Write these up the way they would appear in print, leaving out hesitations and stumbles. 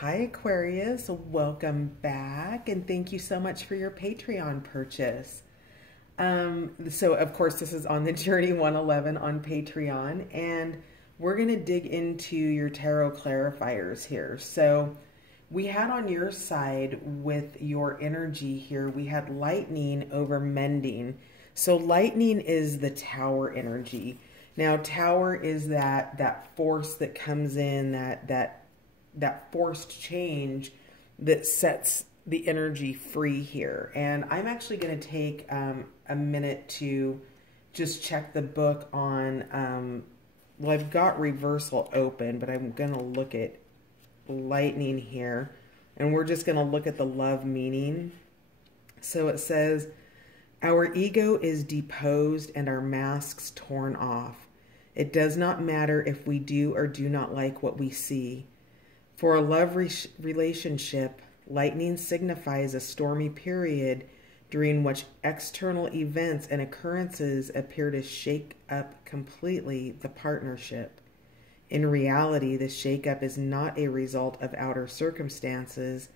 Hi Aquarius, welcome back and thank you so much for your Patreon purchase. So of course this is on the Journey 111 on Patreon, and we're going to dig into your tarot clarifiers here. So we had on your side with your energy here, we had lightning over mending. So lightning is the tower energy. Now tower is that force that comes in, that forced change that sets the energy free here. And I'm actually going to take a minute to just check the book on, well, I've got reversal open, but I'm going to look at lightning here. And we're just going to look at the love meaning. So it says, our ego is deposed and our masks torn off. It does not matter if we do or do not like what we see. For a love relationship, lightning signifies a stormy period during which external events and occurrences appear to shake up completely the partnership. In reality, the shakeup is not a result of outer circumstances,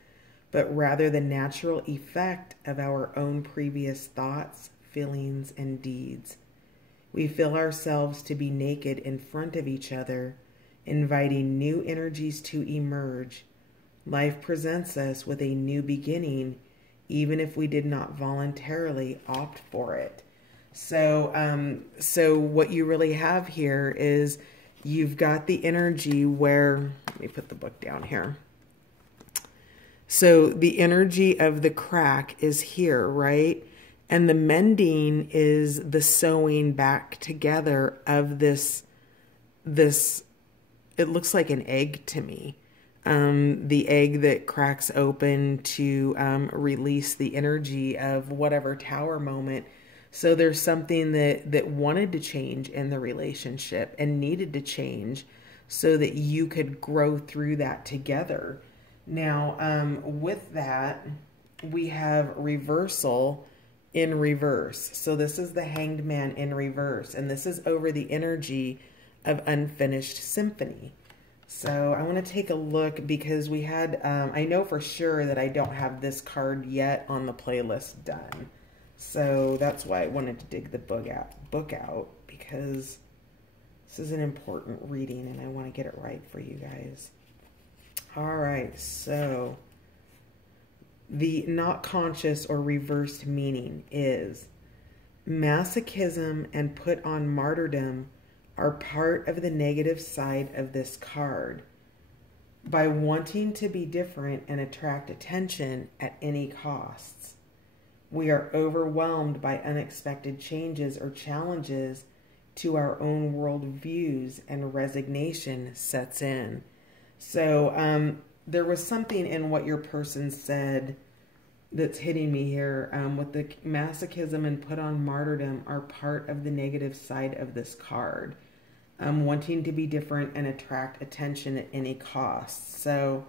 but rather the natural effect of our own previous thoughts, feelings, and deeds. We feel ourselves to be naked in front of each other, inviting new energies to emerge. Life presents us with a new beginning, even if we did not voluntarily opt for it. So, so what you really have here is you've got the energy where, let me put the book down here. So the energy of the crack is here, right? And the mending is the sewing back together of this, it looks like an egg to me. The egg that cracks open to release the energy of whatever tower moment. So there's something that wanted to change in the relationship and needed to change so that you could grow through that together. Now, with that, we have reversal in reverse. So this is the Hanged Man in reverse, and this is over the energy of unfinished symphony. So I want to take a look because we had, I know for sure that I don't have this card yet on the playlist done. So that's why I wanted to dig the book out because this is an important reading and I want to get it right for you guys. All right, so the not conscious or reversed meaning is masochism and put on martyrdom are part of the negative side of this card. By wanting to be different and attract attention at any costs, we are overwhelmed by unexpected changes or challenges to our own world views, and resignation sets in. So there was something in what your person said that's hitting me here with the masochism and put on martyrdom are part of the negative side of this card. Wanting to be different and attract attention at any cost. So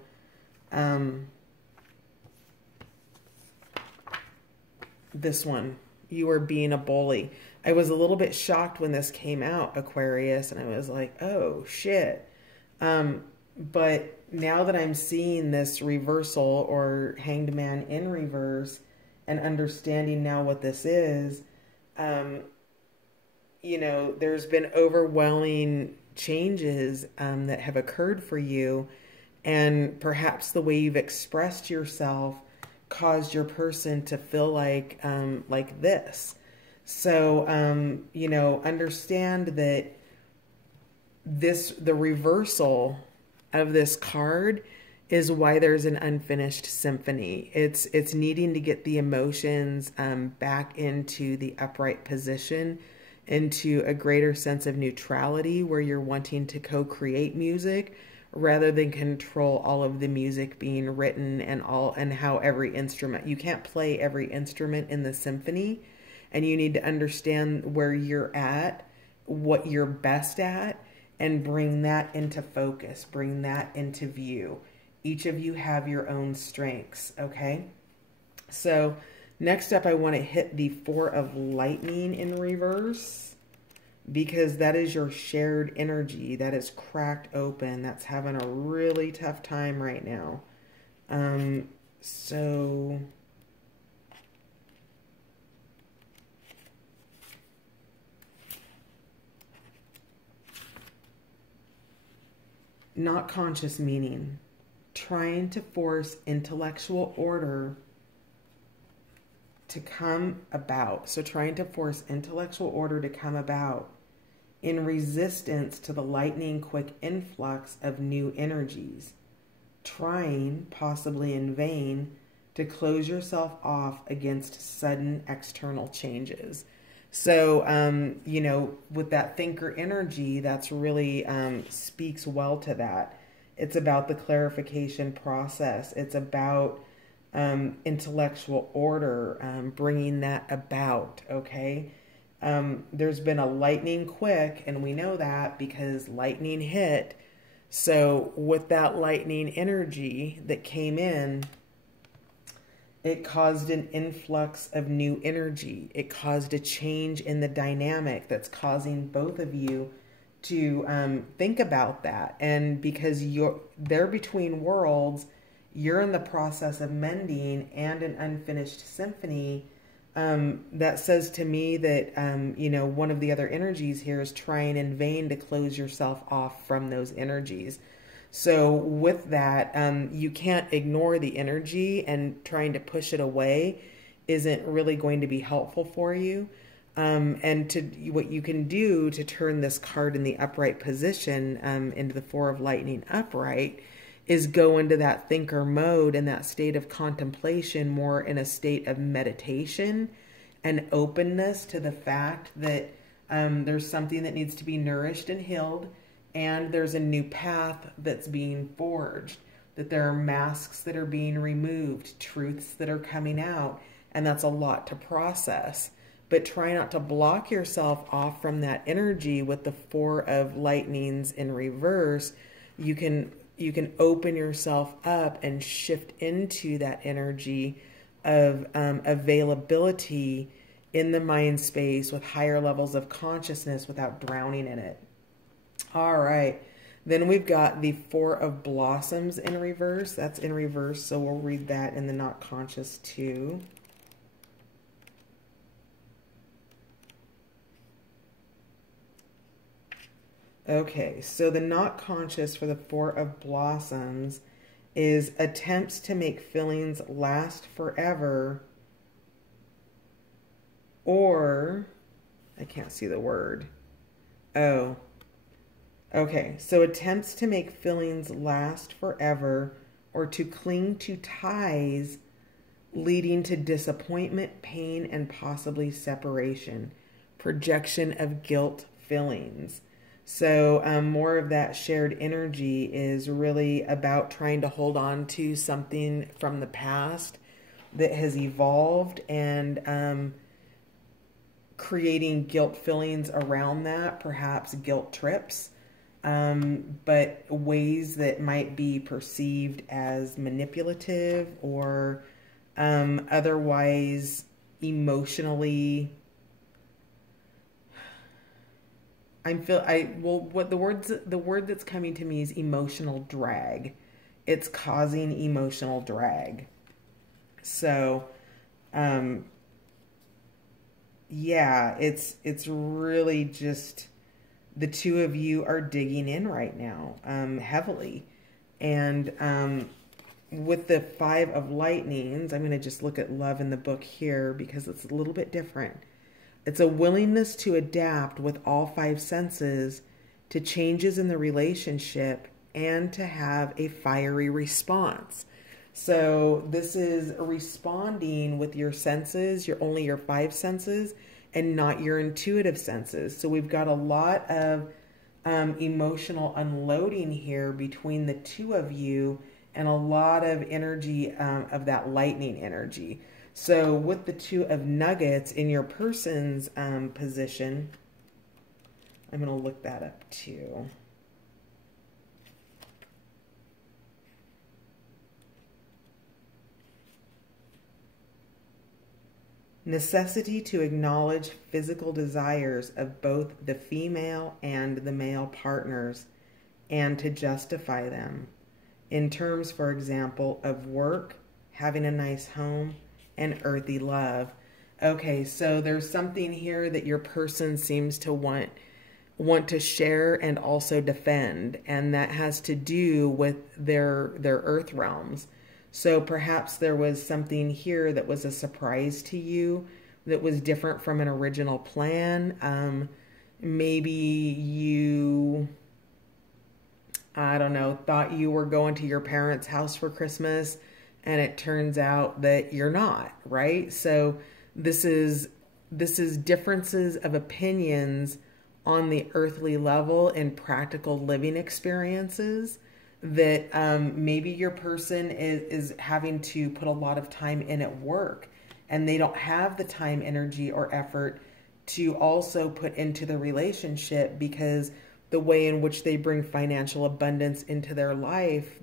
this one, you are being a bully. I was a little bit shocked when this came out, Aquarius, and I was like, oh shit. But now that I'm seeing this reversal or Hanged Man in reverse and understanding now what this is, you know, there's been overwhelming changes that have occurred for you, and perhaps the way you've expressed yourself caused your person to feel like this. So, you know, understand that the reversal of this card is why there's an unfinished symphony. It's needing to get the emotions back into the upright position, into a greater sense of neutrality where you're wanting to co-create music rather than control all of the music being written and how every instrument. You can't play every instrument in the symphony, and you need to understand where you're at, what you're best at, and bring that into focus, bring that into view. Each of you have your own strengths, okay? So next up, I want to hit the Four of Lightning in reverse. because that is your shared energy that is cracked open, that's having a really tough time right now. So not conscious meaning, trying to force intellectual order to come about. So trying to force intellectual order to come about in resistance to the lightning quick influx of new energies. Trying, possibly in vain, to close yourself off against sudden external changes. So, you know, with that thinker energy, that's really speaks well to that. It's about the clarification process. It's about intellectual order, bringing that about, okay? There's been a lightning quick, and we know that because lightning hit. So with that lightning energy that came in, it caused an influx of new energy. It caused a change in the dynamic that's causing both of you to think about that. And because they're between worlds, you're in the process of mending and an unfinished symphony. That says to me that, you know, one of the other energies here is trying in vain to close yourself off from those energies. So with that, you can't ignore the energy, and trying to push it away isn't really going to be helpful for you. And what you can do to turn this card in the upright position into the Four of Lightning upright is go into that thinker mode and that state of contemplation, more in a state of meditation and openness to the fact that there's something that needs to be nourished and healed, and there's a new path that's being forged, that there are masks that are being removed, truths that are coming out, and that's a lot to process. But try not to block yourself off from that energy. With the Four of Lightnings in reverse, you can open yourself up and shift into that energy of availability in the mind space with higher levels of consciousness without drowning in it. All right. Then we've got the Four of Blossoms in reverse. That's in reverse, so we'll read that in the not conscious too. Okay, so the not conscious for the Four of Blossoms is attempts to make feelings last forever, or, I can't see the word. Oh, okay, so attempts to make feelings last forever, or to cling to ties leading to disappointment, pain, and possibly separation. Projection of guilt feelings. So more of that shared energy is really about trying to hold on to something from the past that has evolved, and creating guilt feelings around that, perhaps guilt trips, but ways that might be perceived as manipulative or otherwise emotionally. What the word that's coming to me is emotional drag. It's causing emotional drag. So, yeah, it's really just the two of you are digging in right now, heavily. And with the Five of Lightnings, I'm going to just look at love in the book here because it's a little bit different. It's a willingness to adapt with all five senses to changes in the relationship and to have a fiery response. So this is responding with your senses, only your five senses, and not your intuitive senses. So we've got a lot of emotional unloading here between the two of you, and a lot of energy of that lightning energy. So with the Two of Nuggets in your person's position, I'm going to look that up too. necessity to acknowledge physical desires of both the female and the male partners and to justify them in terms, for example, of work, having a nice home, and earthy love. Okay, so there's something here that your person seems to want to share and also defend, and that has to do with their earth realms. So perhaps there was something here that was a surprise to you that was different from an original plan. Maybe you, I don't know, thought you were going to your parents' house for Christmas, and it turns out that you're not, right? So this is differences of opinions on the earthly level in practical living experiences that maybe your person is having to put a lot of time in at work, and they don't have the time, energy, or effort to also put into the relationship, because the way in which they bring financial abundance into their life,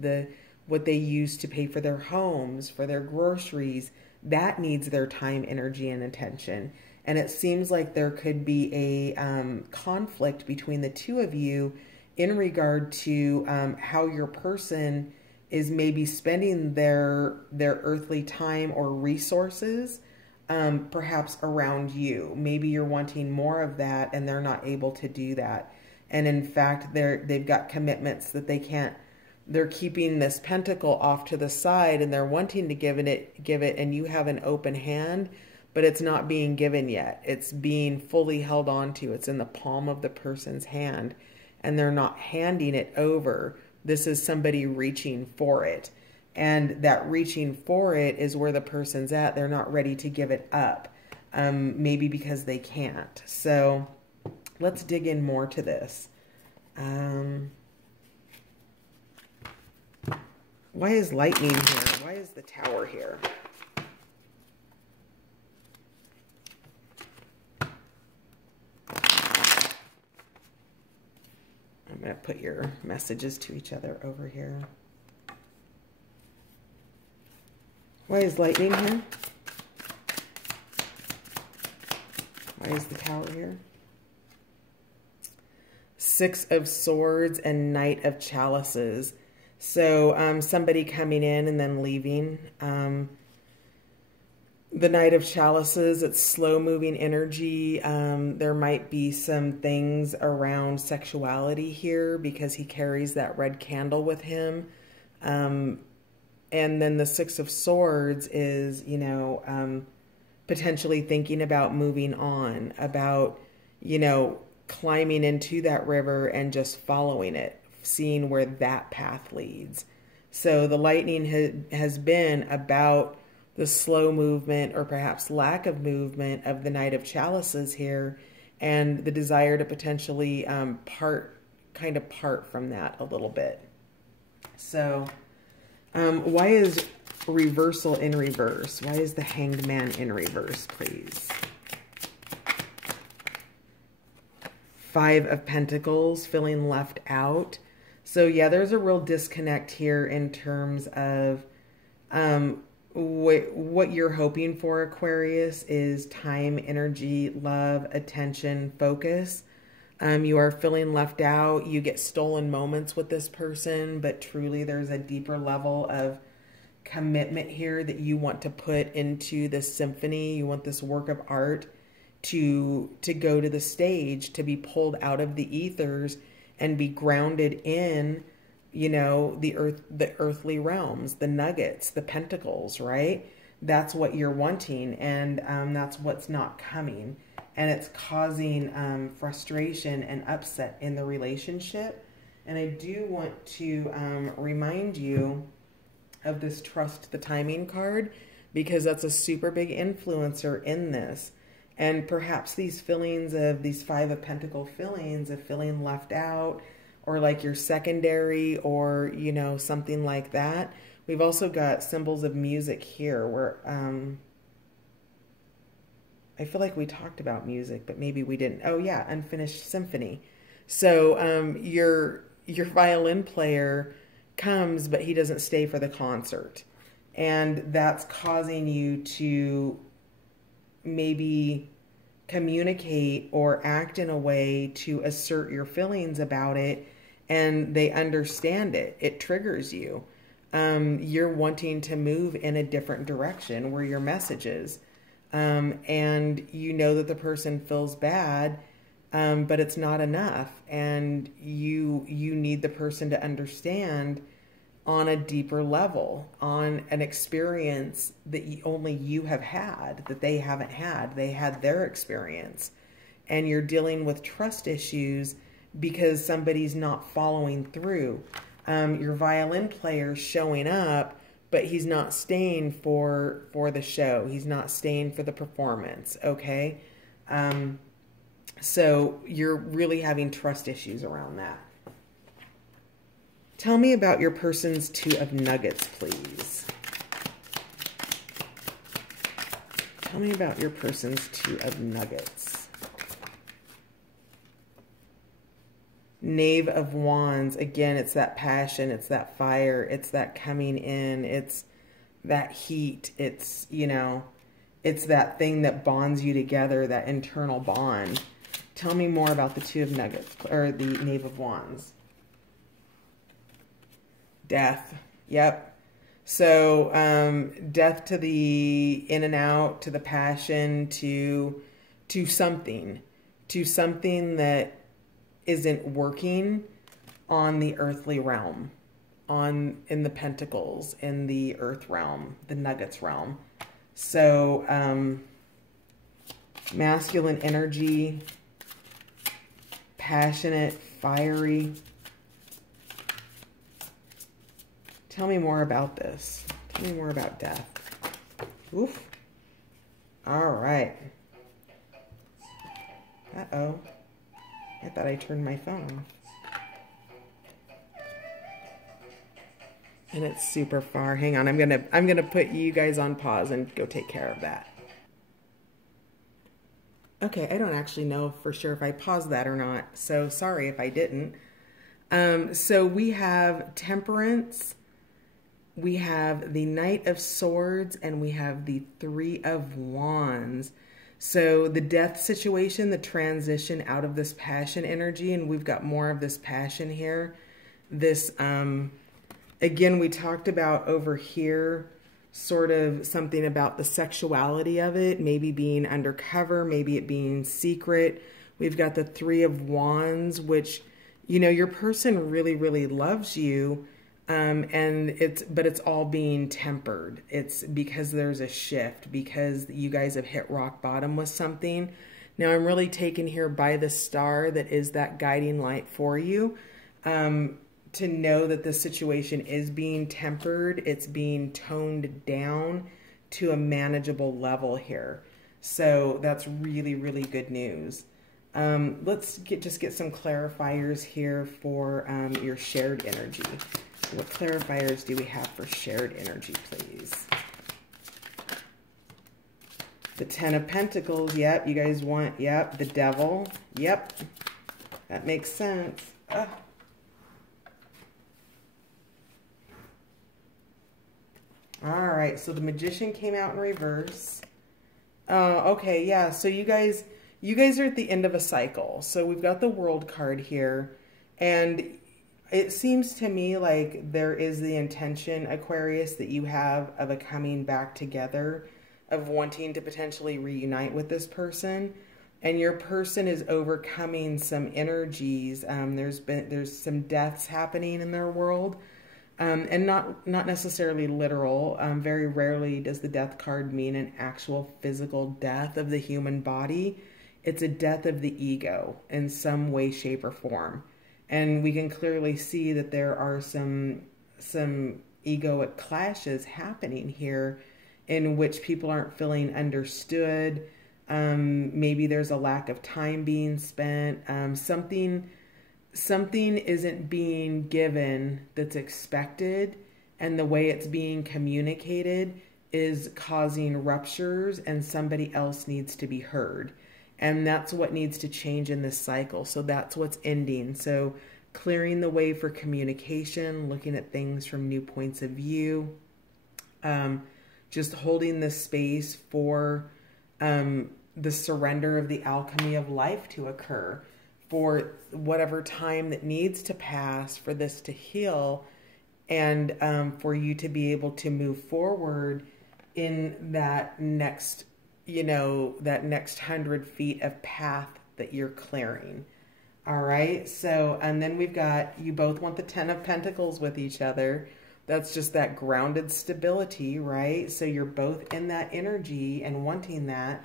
what they use to pay for their homes, for their groceries, that needs their time, energy, and attention. And it seems like there could be a conflict between the two of you in regard to how your person is maybe spending their earthly time or resources, perhaps around you. Maybe you're wanting more of that and they're not able to do that. And in fact, they've got commitments that they can't. They're keeping this pentacle off to the side and they're wanting to give it, and you have an open hand, but it's not being given yet. It's being fully held on to. It's in the palm of the person's hand, and they're not handing it over. This is somebody reaching for it. And that reaching for it is where the person's at. They're not ready to give it up, maybe because they can't. So let's dig in more to this. Why is lightning here? Why is the Tower here? I'm going to put your messages to each other over here. Why is lightning here? Why is the Tower here? Six of Swords and Knight of Chalices. So somebody coming in and then leaving. The Knight of Chalices, it's slow-moving energy. There might be some things around sexuality here because he carries that red candle with him. And then the Six of Swords is, you know, potentially thinking about moving on, about, you know, climbing into that river and just following it, seeing where that path leads. So the lightning has been about the slow movement or perhaps lack of movement of the Knight of Chalices here, and the desire to potentially part from that a little bit. So why is reversal in reverse? Why is the Hanged Man in reverse, please? Five of Pentacles, feeling left out. So yeah, there's a real disconnect here in terms of what you're hoping for, Aquarius, is time, energy, love, attention, focus. You are feeling left out. You get stolen moments with this person, but truly there's a deeper level of commitment here that you want to put into this symphony. You want this work of art to go to the stage, to be pulled out of the ethers and be grounded in, you know, the earthly realms, the nuggets, the pentacles, right? That's what you're wanting, and that's what's not coming. And it's causing frustration and upset in the relationship. And I do want to remind you of this Trust the Timing card, because that's a super big influencer in this. And perhaps these feelings of these Five of Pentacle feelings of feeling left out, or like you're secondary, or, you know, something like that. We've also got symbols of music here where I feel like we talked about music, but maybe we didn't. Oh yeah, Unfinished Symphony. So your violin player comes, but he doesn't stay for the concert. And that's causing you to maybe communicate or act in a way to assert your feelings about it, and they understand it. It triggers you. You're wanting to move in a different direction where your message is. And you know that the person feels bad, but it's not enough. And you need the person to understand on a deeper level, on an experience that only you have had, that they haven't had. They had their experience. And you're dealing with trust issues because somebody's not following through. Your violin player's showing up, but he's not staying for the show. He's not staying for the performance, okay? So you're really having trust issues around that. Tell me about your person's Two of Nuggets, please. Tell me about your person's Two of Nuggets. Knave of Wands. Again, it's that passion. It's that fire. It's that coming in. It's that heat. It's, you know, it's that thing that bonds you together, that internal bond. Tell me more about the Two of Nuggets, or the Knave of Wands. Death. Yep. So death to the in and out, to the passion, to something that isn't working on the earthly realm, in the pentacles, in the earth realm, the nuggets realm. So masculine energy, passionate, fiery. Tell me more about this. Tell me more about death. Oof. All right. Uh-oh. I thought I turned my phone. And it's super far. Hang on. I'm gonna put you guys on pause and go take care of that. Okay, I don't actually know for sure if I paused that or not. So sorry if I didn't. So we have Temperance. We have the Knight of Swords, and we have the Three of Wands. So the death situation, the transition out of this passion energy, and we've got more of this passion here. This, again, we talked about over here, sort of something about the sexuality of it, maybe being undercover, maybe it being secret. We've got the Three of Wands, which, you know, your person really, really loves you. But it's all being tempered. It's because there's a shift, because you guys have hit rock bottom with something. Now I'm really taken here by the star that is that guiding light for you, to know that the situation is being tempered. It's being toned down to a manageable level here. So that's really, really good news. Let's just get some clarifiers here for your shared energy. What clarifiers do we have for shared energy, please? The Ten of Pentacles, yep, you guys want, yep, the Devil, yep, that makes sense. Ugh. All right, so the Magician came out in reverse. Okay, yeah, so you guys are at the end of a cycle. So we've got the World card here, and it seems to me like there is the intention, Aquarius, that you have of a coming back together, of wanting to potentially reunite with this person. And your person is overcoming some energies. There's some deaths happening in their world. And not necessarily literal. Very rarely does the death card mean an actual physical death of the human body. It's a death of the ego in some way, shape, or form. And we can clearly see that there are some egoic clashes happening here in which people aren't feeling understood. Maybe there's a lack of time being spent. Something isn't being given that's expected, and the way it's being communicated is causing ruptures, and somebody else needs to be heard. And that's what needs to change in this cycle. So that's what's ending. So clearing the way for communication, looking at things from new points of view, just holding the space for the surrender of the alchemy of life to occur, for whatever time that needs to pass for this to heal, and for you to be able to move forward in that next, that next 100 feet of path that you're clearing. All right. So, and then we've got, you both want the 10 of Pentacles with each other. That's just that grounded stability, right? So you're both in that energy and wanting that.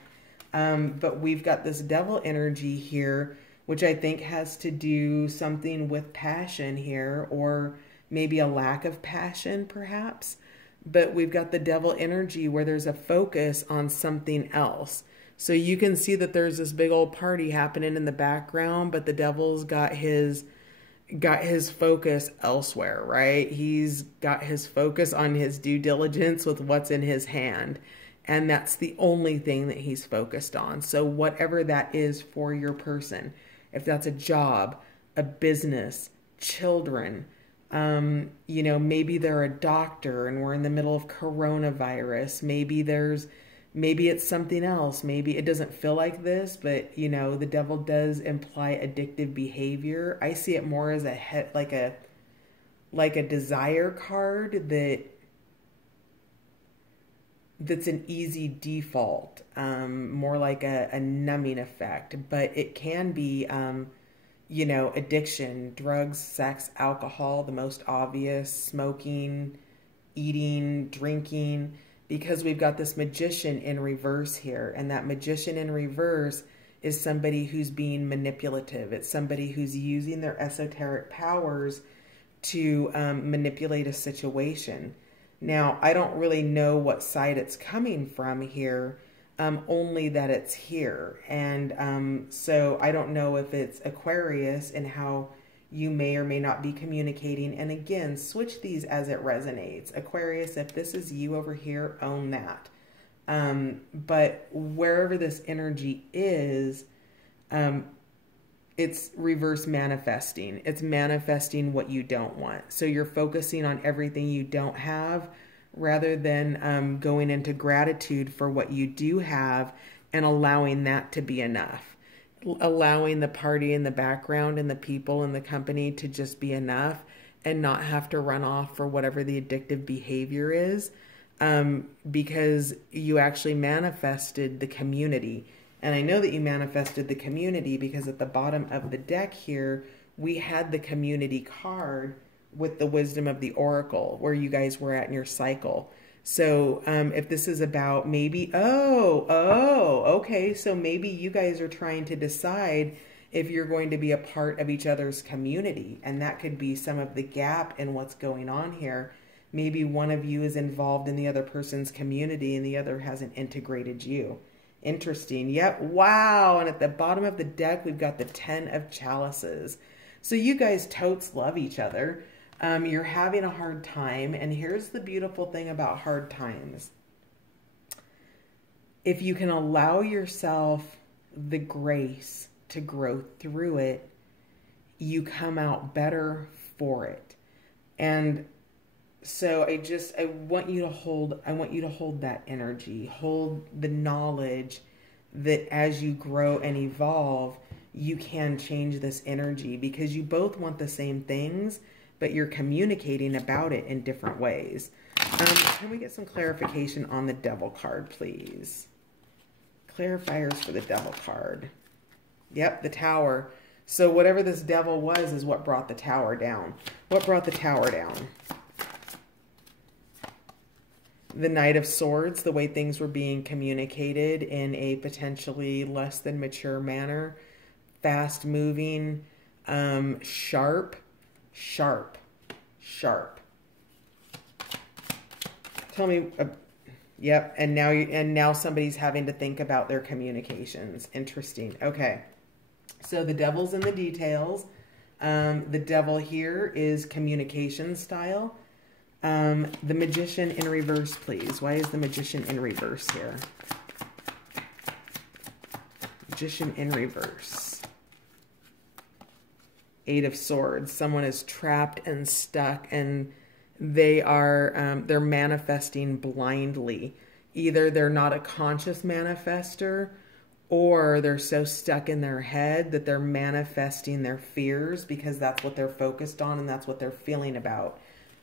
But we've got this Devil energy here, which I think has to do something with passion here, or maybe a lack of passion perhaps. But we've got the Devil energy where there's a focus on something else. So you can see that there's this big old party happening in the background, but the Devil's got his focus elsewhere, right? He's got his focus on his due diligence with what's in his hand. And that's the only thing that he's focused on. So whatever that is for your person, if that's a job, a business, children, maybe they're a doctor and we're in the middle of coronavirus. Maybe it's something else. Maybe it doesn't feel like this, but the Devil does imply addictive behavior. I see it more as like a desire card that's an easy default, more like a numbing effect, but it can be, addiction, drugs, sex, alcohol, the most obvious, smoking, eating, drinking, because we've got this Magician in reverse here. And that Magician in reverse is somebody who's being manipulative. It's somebody who's using their esoteric powers to manipulate a situation. Now, I don't really know what side it's coming from here, only that it's here. And so I don't know if it's Aquarius and how you may or may not be communicating. And again, switch these as it resonates. Aquarius, if this is you over here, own that. But wherever this energy is, it's reverse manifesting. It's manifesting what you don't want. So you're focusing on everything you don't have rather than going into gratitude for what you do have and allowing that to be enough. Allowing the party in the background and the people in the company to just be enough and not have to run off for whatever the addictive behavior is, because you actually manifested the community. And I know that you manifested the community because at the bottom of the deck here, we had the community card with the wisdom of the oracle, where you guys were at in your cycle. So if this is about maybe, okay, so maybe you guys are trying to decide if you're going to be a part of each other's community. And that could be some of the gap in what's going on here. Maybe one of you is involved in the other person's community and the other hasn't integrated you. Interesting. Yep. Wow. And at the bottom of the deck, we've got the 10 of Chalices. So you guys totes love each other. You're having a hard time. And here's the beautiful thing about hard times. If you can allow yourself the grace to grow through it, you come out better for it. And so I want you to hold that energy, hold the knowledge that as you grow and evolve, you can change this energy, because you both want the same things, but you're communicating about it in different ways. Can we get some clarification on the Devil card, please? Clarifiers for the Devil card. Yep, the Tower. So whatever this Devil was is what brought the Tower down. What brought the Tower down? The Knight of Swords, the way things were being communicated in a potentially less than mature manner. Fast moving, sharp. Tell me, yep. And now somebody's having to think about their communications. Interesting. Okay. So the Devil's in the details. The Devil here is communication style. The Magician in reverse, please. Why is the Magician in reverse here? Magician in reverse. 8 of Swords. Someone is trapped and stuck, and they're manifesting blindly either they're not a conscious manifester, or they're so stuck in their head that they're manifesting their fears because that's what they're focused on and that's what they're feeling about.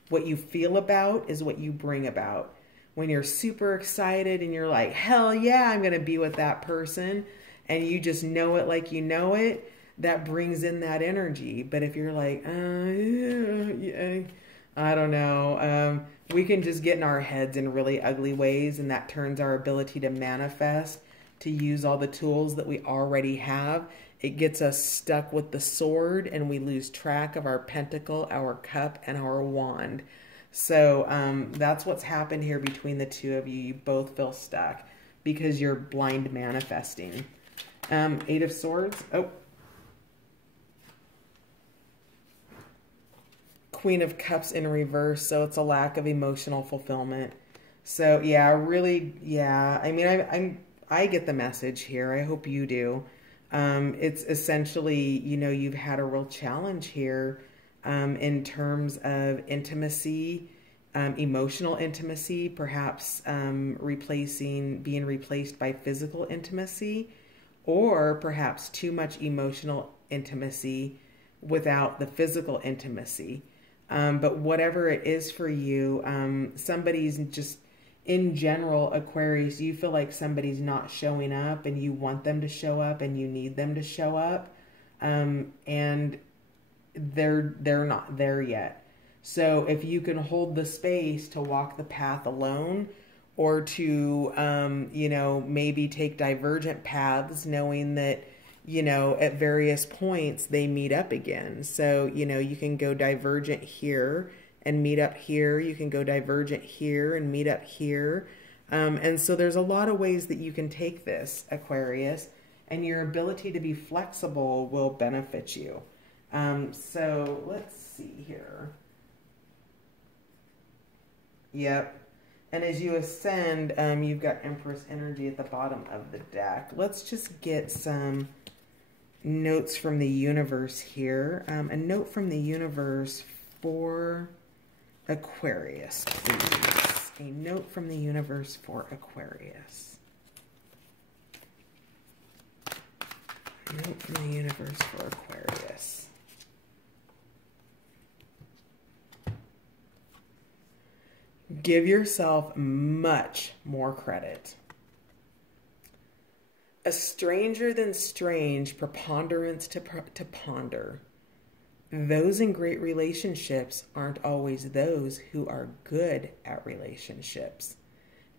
What you feel about is what you bring about. When you're super excited and you're like, hell yeah, I'm going to be with that person, and you just know it like you know it, that brings in that energy. But if you're like, yeah, I don't know, we can just get in our heads in really ugly ways, and that turns our ability to manifest, to use all the tools that we already have. It gets us stuck with the sword, and we lose track of our pentacle, our cup, and our wand. So that's what's happened here between the two of you. You both feel stuck because you're blind manifesting. Eight of Swords. Oh. Queen of Cups in reverse. So it's a lack of emotional fulfillment. So yeah, really, yeah. I mean, I get the message here. I hope you do. It's essentially, you know, you've had a real challenge here in terms of intimacy, emotional intimacy, perhaps being replaced by physical intimacy, or perhaps too much emotional intimacy without the physical intimacy. But whatever it is for you, somebody's just, in general, Aquarius, you feel like somebody's not showing up and you want them to show up and you need them to show up. And they're not there yet. So if you can hold the space to walk the path alone, or to, you know, maybe take divergent paths, knowing that, you know, at various points they meet up again. So, you know, you can go divergent here and meet up here. You can go divergent here and meet up here. And so there's a lot of ways that you can take this, Aquarius, and your ability to be flexible will benefit you. So let's see here. Yep. And as you ascend, you've got Empress energy at the bottom of the deck. Let's just get some notes from the universe here. A note from the universe for Aquarius, please. A note from the universe for Aquarius. A note from the universe for Aquarius. Give yourself much more credit. A stranger than strange preponderance to ponder. Those in great relationships aren't always those who are good at relationships.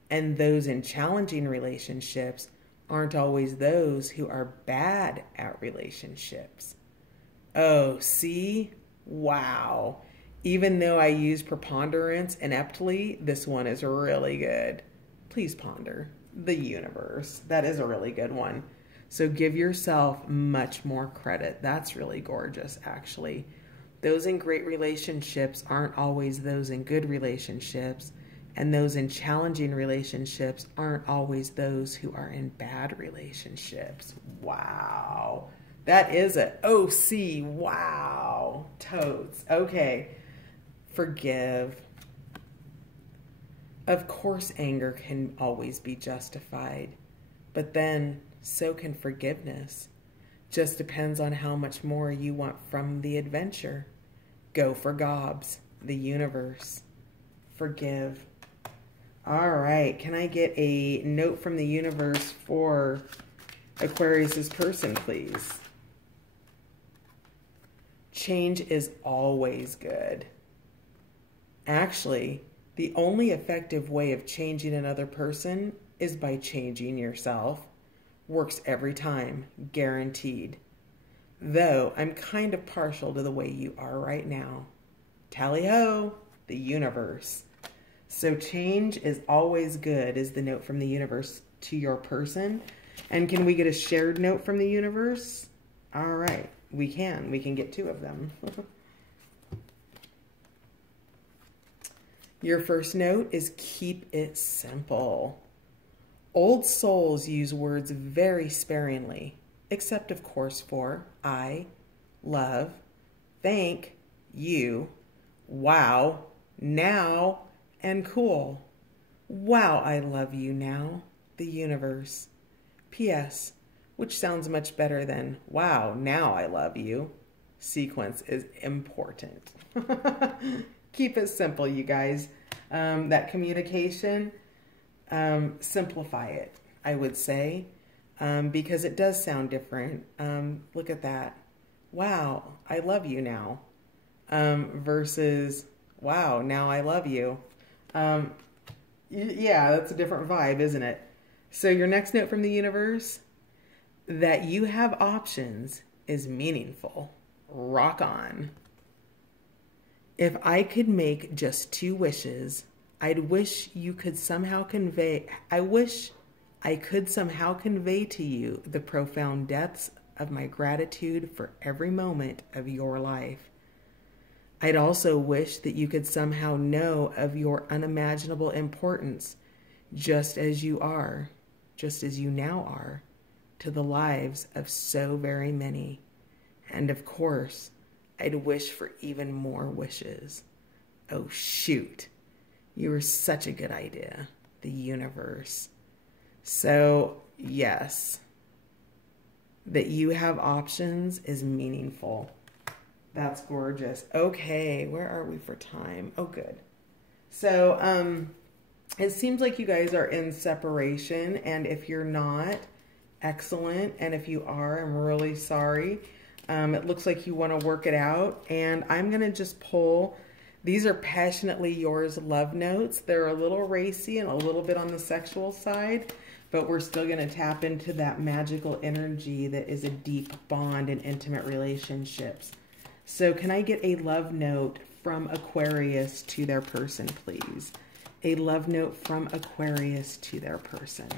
And those in challenging relationships aren't always those who are bad at relationships. Oh, see? Wow. Even though I use preponderance ineptly, this one is really good. Please ponder. The universe. That is a really good one. So give yourself much more credit. That's really gorgeous, actually. Those in great relationships aren't always those in good relationships, and those in challenging relationships aren't always those who are in bad relationships. Wow. That is a OC. Wow. Toads. Okay. Forgive. Of course, anger can always be justified, but then so can forgiveness. Just depends on how much more you want from the adventure. Go for gobs. The universe. Forgive. All right. Can I get a note from the universe for Aquarius's person, please? Change is always good. Actually, the only effective way of changing another person is by changing yourself. Works every time, guaranteed. Though I'm kind of partial to the way you are right now. Tally-ho, the universe. So change is always good is the note from the universe to your person. And can we get a shared note from the universe? All right, we can. We can get two of them. Your first note is keep it simple. Old souls use words very sparingly, except of course for I, love, thank, you, wow, now, and cool. Wow, I love you now, the universe. P.S., which sounds much better than, wow, now I love you. Sequence is important. Keep it simple, you guys. That communication, simplify it, I would say, because it does sound different. Look at that. Wow, I love you now. Versus, wow, now I love you. Yeah, that's a different vibe, isn't it? So your next note from the universe, that you have options, is meaningful. Rock on. If I could make just 2 wishes, I wish I could somehow convey to you the profound depths of my gratitude for every moment of your life. I'd also wish that you could somehow know of your unimaginable importance, just as you now are, to the lives of so very many. And of course, I'd wish for even more wishes. Oh, shoot. You were such a good idea, the universe. So, yes, that you have options is meaningful. That's gorgeous. Okay, where are we for time? Oh, good. So, it seems like you guys are in separation, and if you're not, excellent. And if you are, I'm really sorry. It looks like you want to work it out, and I'm going to just pull. These are Passionately Yours love notes. They're a little racy and a little bit on the sexual side, but we're still going to tap into that magical energy that is a deep bond in intimate relationships. So can I get a love note from Aquarius to their person, please? A love note from Aquarius to their person.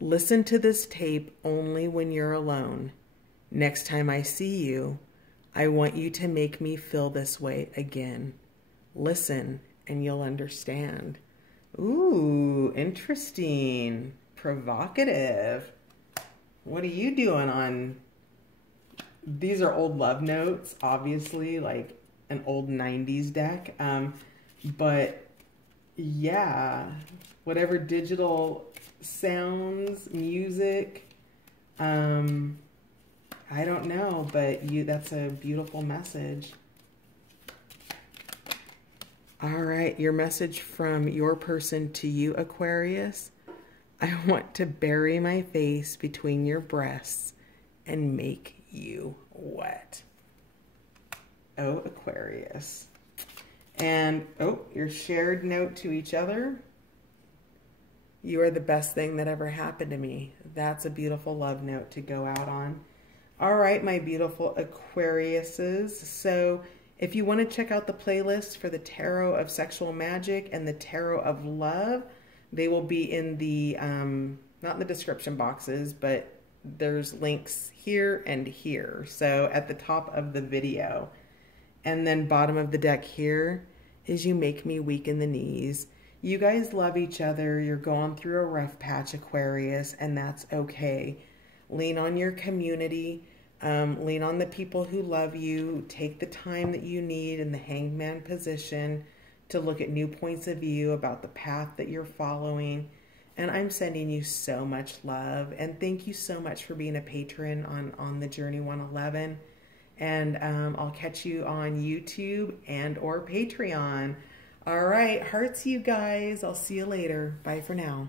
Listen to this tape only when you're alone. Next time I see you, I want you to make me feel this way again. Listen and you'll understand. Ooh, interesting. Provocative. What are you doing on... These are old love notes, obviously, like an old 90s deck. But yeah, whatever digital sounds, music, I don't know, but that's a beautiful message. All right, your message from your person to you, Aquarius. I want to bury my face between your breasts and make you wet. Oh, Aquarius. And, oh, your shared note to each other. You are the best thing that ever happened to me. That's a beautiful love note to go out on. All right, my beautiful Aquariuses. So if you want to check out the playlist for the Tarot of Sexual Magic and the Tarot of Love, they will be in the, not in the description boxes, but there's links here and here. So at the top of the video. And then bottom of the deck here is You Make Me Weak in the Knees. You guys love each other. You're going through a rough patch, Aquarius, and that's okay. Lean on your community. Lean on the people who love you. Take the time that you need in the hangman position to look at new points of view about the path that you're following. And I'm sending you so much love. And thank you so much for being a patron on the Journey 111. And I'll catch you on YouTube and or Patreon. All right, hearts, you guys. I'll see you later. Bye for now.